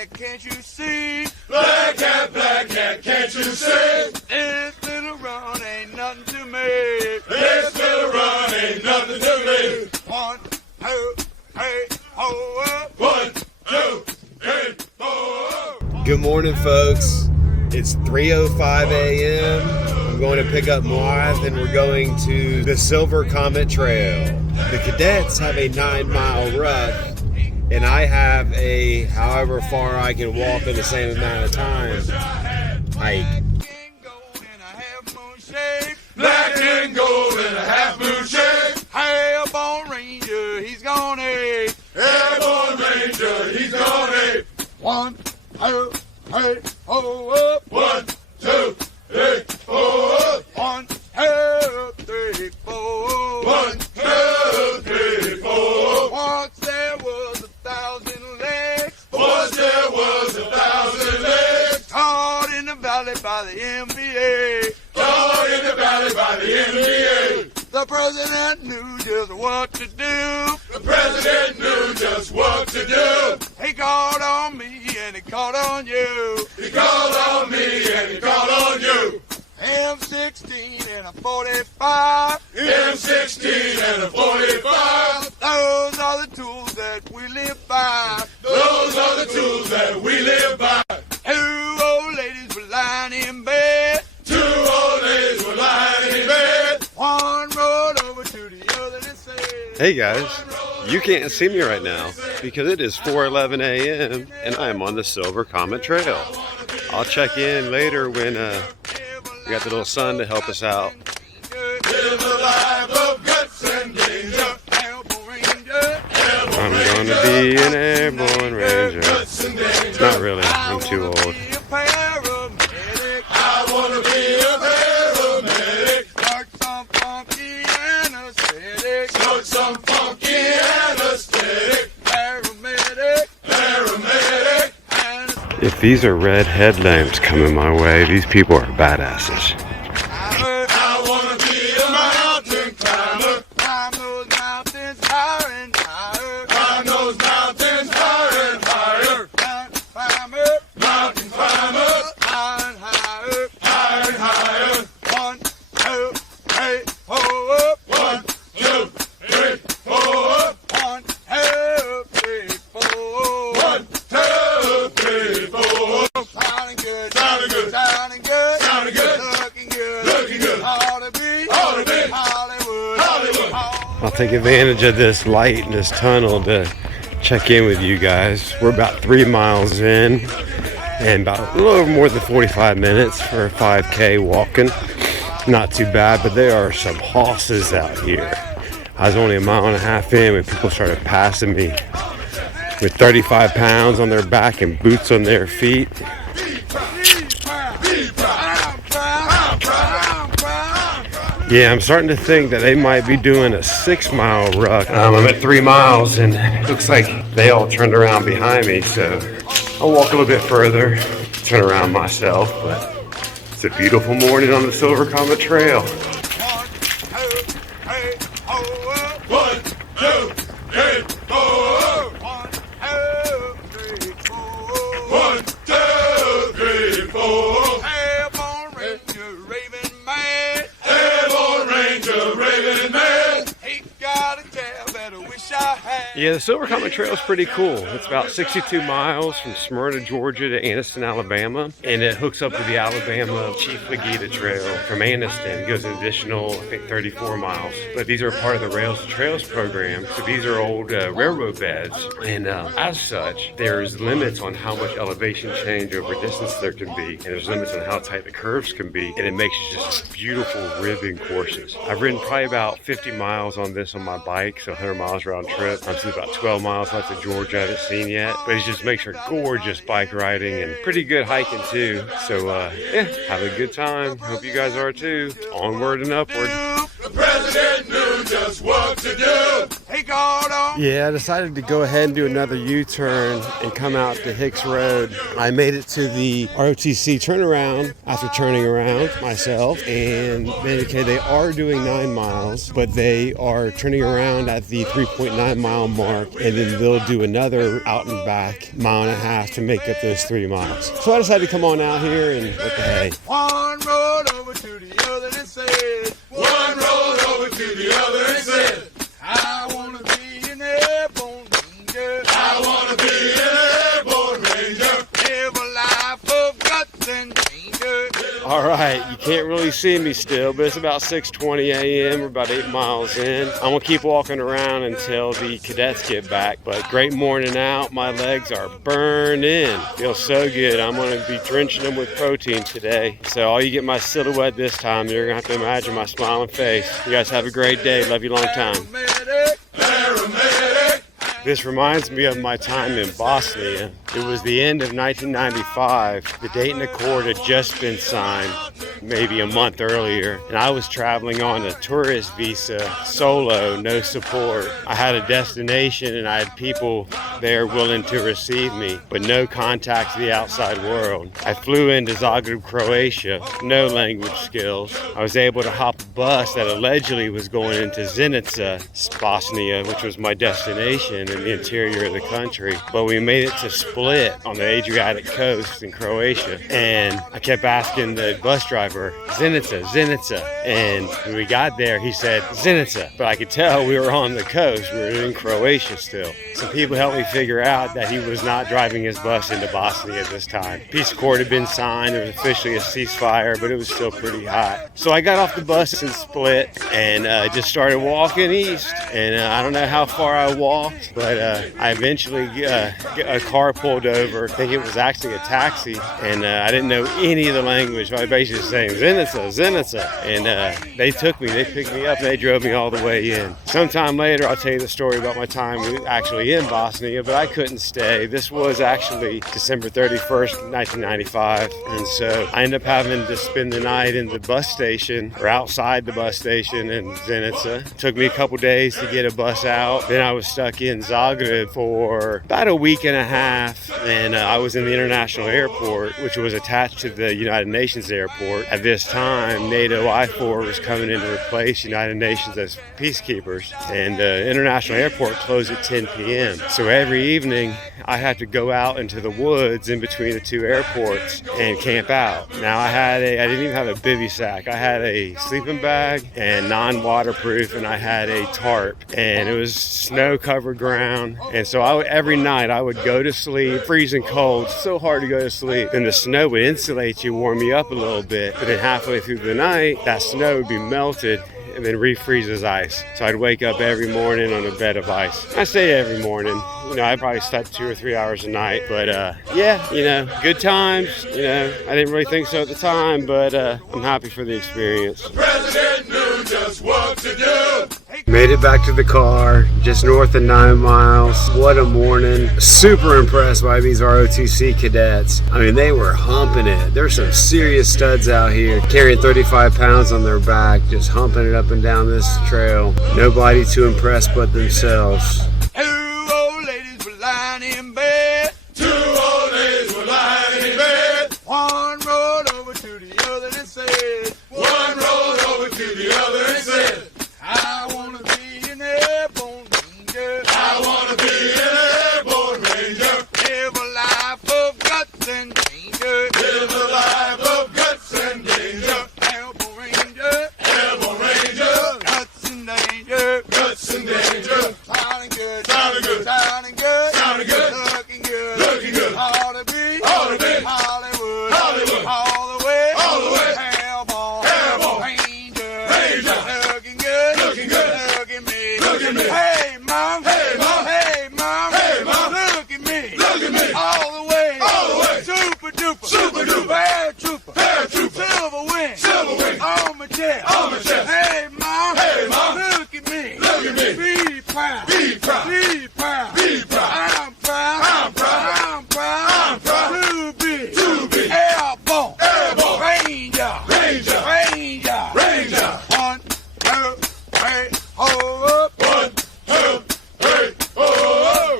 cat, can't you see? Black cat, can't you see? This little run ain't nothing to me. This little run ain't nothing to me. 1, 2, 3, 4. 1, 2, 3, 4. Good morning, folks. It's 3:05 a.m. I'm going to pick up Moth and we're going to the Silver Comet Trail. The cadets have a 9-mile ruck and I have a however far I can walk in the same amount of time hike. Black and gold and a half moon shake. Airborne Ranger, he's gone ape. Airborne Ranger, he's gone ape. 1, 2, 3, 4. 1, 2, 3, 4. 1, 2, 3, 4. 1, 2, 3, 4. Once there was 1,000 legs. Once there was 1,000 legs. Caught in the valley by the NBA. Caught in the valley by the NBA. The president knew just what to do. The president knew just what to do. He called on me and he called on you. He called on me and he called on you. M16 and a 45. M16 and a 45. Those are the tools that we live by. Those are the tools that we live by. 2 old ladies were lying in bed. 2 old ladies were lying in bed. One rolled over to the other and said, Hey guys, you can't see me right now because it is 4:11 a.m. and I am on the Silver Comet Trail. I'll check in later when we got the little sun to help us out. Live a life of guts and danger. I'm gonna be an airborne ranger. Guts and danger. Not really, I'm too old. I wanna be a paramedic. Start some funky anesthetic. Start some funky anesthetic. Paramedic. Paramedic. If these are red headlamps coming my way, these people are badasses. I wanna be a mountain climber. Climb those mountains higher and higher. Climb those mountains higher and higher. Mountain climber. Mountain climber. Higher and higher. Higher and higher. 1, 2, 3, 4. 1, 2, 3, 4. 1, 2, 3, 4. 1, 2, 3, 4. Sounding good. Sounding good. Sounding good. Sounding good. Looking good. Looking good. Ought to be. Ought to be. Hollywood. Hollywood. I'll take advantage of this light in this tunnel to check in with you guys. We're about 3 miles in and about a little more than 45 minutes for a 5K walking. Not too bad, but there are some hosses out here. I was only 1.5 miles in when people started passing me with 35 pounds on their back and boots on their feet. Yeah, I'm starting to think that they might be doing a 6-mile ruck. I'm at 3 miles and it looks like they all turned around behind me, so I'll walk a little bit further, turn around myself, but it's a beautiful morning on the Silver Comet Trail. 1, 2, 3, 4. 1, 2, 3, 4. Airborne Ranger, raving mad. Airborne Ranger, raving man. He got a cab that I wish I had. Yeah, the Silver Comet Trail is pretty cool. It's about 62 miles from Smyrna, Georgia to Anniston, Alabama. And it hooks up with the Alabama Chief Legita Trail from Anniston. It goes an additional, I think, 34 miles. But these are part of the Rails to Trails program. So these are old railroad beds. And as such, there's limits on how much elevation change over distance there can be. And there's limits on how tight the curves can be. And it makes it just beautiful ribbon courses. I've ridden probably about 50 miles on this on my bike, so 100 miles round trip. I'm still about 12 miles left of Georgia I haven't seen yet, but it just makes for gorgeous bike riding and pretty good hiking too. So yeah, have a good time. Hope you guys are too. Onward and upward. The president knew just what to do. He caught on. Yeah, I decided to go ahead and do another U-turn and come out to Hicks Road. I made it to the ROTC turnaround after turning around myself, and they indicated they are doing 9 miles, but they are turning around at the 3.9 mile mark, and then they'll do another out and back mile and a half to make up those 3 miles. So I decided to come on out here and what the hey. One rolled over to the other and said, One rolled over to the other and said, I want to be an airborne ranger. I want to be an airborne ranger. Live a life of guts and danger. All right, you can't really see me still, but it's about 6:20 a.m. We're about 8 miles in. I'm gonna keep walking around until the cadets get back, but great morning out. My legs are burning. Feels so good. I'm gonna be drenching them with protein today. So all you get my silhouette this time, you're gonna have to imagine my smiling face. You guys have a great day. Love you long time. Paramedic. This reminds me of my time in Bosnia. It was the end of 1995. The Dayton Accord had just been signed, maybe a month earlier, and I was traveling on a tourist visa, solo, no support. I had a destination and I had people there willing to receive me, but no contact to the outside world. I flew into Zagreb, Croatia, no language skills. I was able to hop a bus that allegedly was going into Zenica, Bosnia, which was my destination in the interior of the country, but we made it to Split on the Adriatic coast in Croatia, and I kept asking the bus driver, Zenica, Zenica, and when we got there he said Zenica, but I could tell we were on the coast, we were in Croatia still. Some people helped me figure out that he was not driving his bus into Bosnia at this time. Peace accord had been signed, there was officially a ceasefire, but it was still pretty hot. So I got off the bus in Split and just started walking east, and I don't know how far I walked, but I eventually a car pulled over. I think it was actually a taxi, and I didn't know any of the language. I was basically saying Zenica, Zenica, and they took me, they picked me up, and they drove me all the way in. Sometime later I'll tell you the story about my time actually in Bosnia, but I couldn't stay. This was actually December 31st, 1995, and so I ended up having to spend the night in the bus station, or outside the bus station in Zenica. It took me a couple days to get a bus out. Then I was stuck in Zagreb for about a week and a half, and I was in the international airport, which was attached to the United Nations airport. At this time, NATO I-4 was coming in to replace United Nations as peacekeepers, and the international airport closed at 10 p.m. So every evening, I had to go out into the woods in between the two airports and camp out. Now I didn't even have a bivy sack. I had a sleeping bag and non-waterproof, and I had a tarp, and it was snow-covered ground. And so every night I would go to sleep, freezing cold, so hard to go to sleep. Then the snow would insulate you, warm you up a little bit. But then halfway through the night, that snow would be melted and then refreeze as ice. So I'd wake up every morning on a bed of ice. I say every morning. I probably slept 2 or 3 hours a night, but yeah, good times. I didn't really think so at the time, but I'm happy for the experience. The president knew just what to do. Made it back to the car, just north of 9 miles. What a morning. Super impressed by these ROTC cadets. I mean, they were humping it. There's some serious studs out here, carrying 35 pounds on their back, just humping it up and down this trail. Nobody to impress but themselves. Two old ladies were lying in bed. Two old ladies were lying in bed. One rolled over to the other and said, One rolled over to the other and said, I want to be an airborne ranger. I want to be an airborne ranger. Live a life of guts and danger. Live a life of guts and danger. Airborne ranger. Airborne ranger. Guts and danger. Guts and danger. Sounding good. Sounding good. Sounding good. Sounding good. Looking good. Looking good. Ought to be. Ought to be. Hollywood. Hollywood. All the way. All the way. Airborne. Airborne. Ranger. Ranger. Looking good. Looking good. Look at me. Look at me. Hey, Mom. Hey, Mom. Hey, Mom. Hey, Mom. Look at me. Look at me. All the way. All the way. Super duper. Super duper. Paratrooper. Paratrooper. Silver wing. Silver wing. On my chest. On my chest. Hey, Mom. Hey, Mom. Look at me. Look at me. Be proud. Be proud. Be proud.